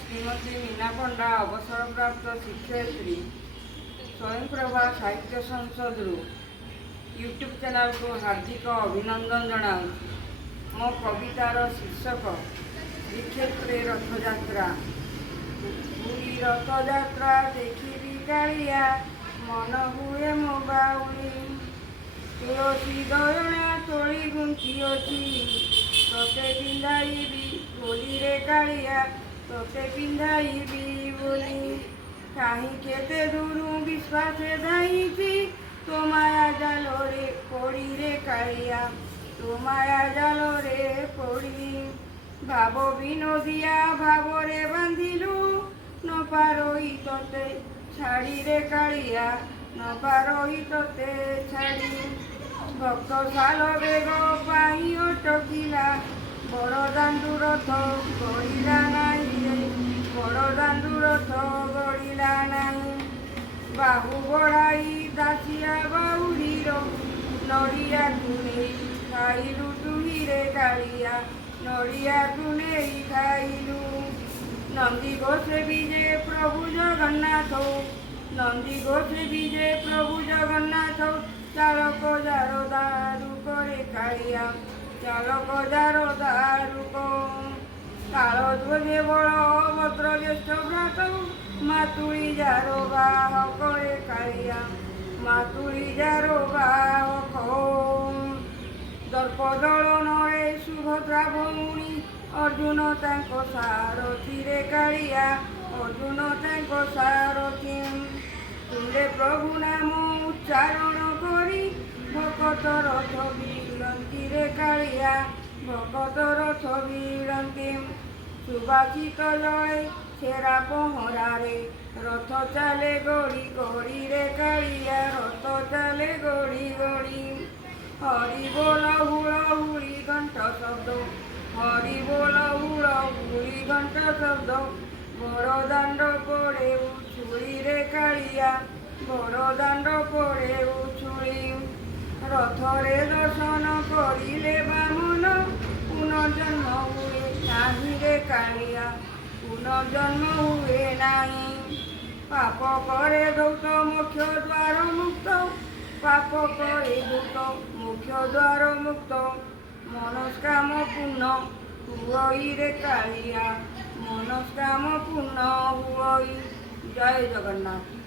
श्रीमती मीना पंडा अवसरप्राप्त शिक्षयित्री स्वयंप्रभा साहित्य संसद YouTube channel को हार्दिक अभिनंदन जनाऊँ। मो कवितार शीर्षक श्रीक्षेत्रे रथयात्रा। पुरी रथयात्रा देखी कालिया मन हुए मो बाउली। तुलसी दयना तोली गुंथी अच्छी तोते पिंधाइबी बोली रे कालिया तोते पिंधाइबी बोली। कहीं केते दूरू विश्वासे धाइची तो माया जालो रे पड़ी रे कालिया तो माया जालो रे पड़ी। भाव विनोदिया भाव रे बांधिलु न पारोई तोते छाड़ी रे कालिया न पारोई तोते छाड़ी। भक्त साल बेग पाई अटकिला बड़ दांडू रथ गड़िला नहीं बड़ दांडू रथ गड़िला नहीं। बाहु बढ़ाई दासिया बाउरीर नड़िया कुने खाइलु तुही रे कालिया नड़िया कुने खाइलु। नंदी घोषे विजे प्रभु जगन्नाथ नंदी घोषे विजे प्रभु जगन्नाथ। चालक जार दारु करे कालिया चालक जार दारुक। काल ध्वजे बड़ भद्र ज्येष्ठ भ्रात मातुली जार बाह करे कालिया मातुली जार बाहक। दर्प दलनरे सुभद्रा भौणी अर्जुन तांको सारथी रे कालिया अर्जुन तांको सारथी। तुंडे प्रभु नाम उच्चारण करी भकत रथ भिड़ंती रे कालिया भकत रथ भिड़ंती। सुबासित जय छेरा पहरा रे रथ चाले गड़ी गड़ी रे कालिया रथ चाले गड़ी गड़ी। हरि बोल हुड़ी घंट शब्द हरि बोल हुड़ी घंट शब्द। बड़ दांड पड़े उछुली रे कालिया बड़ दांड पड़े उछुली। रथरे दर्शन करिले बामन पुनर्जन्म हुए नाही रे कालिया पुनर्जन्म हुए नाही। पाप करे धौत मोक्ष द्वार मुक्त पाप करे धौत मोक्ष द्वार मुक्त। मनस्काम पूर्ण हुई रे कालिया मनस्काम पूर्ण हुई। जय जगन्नाथ।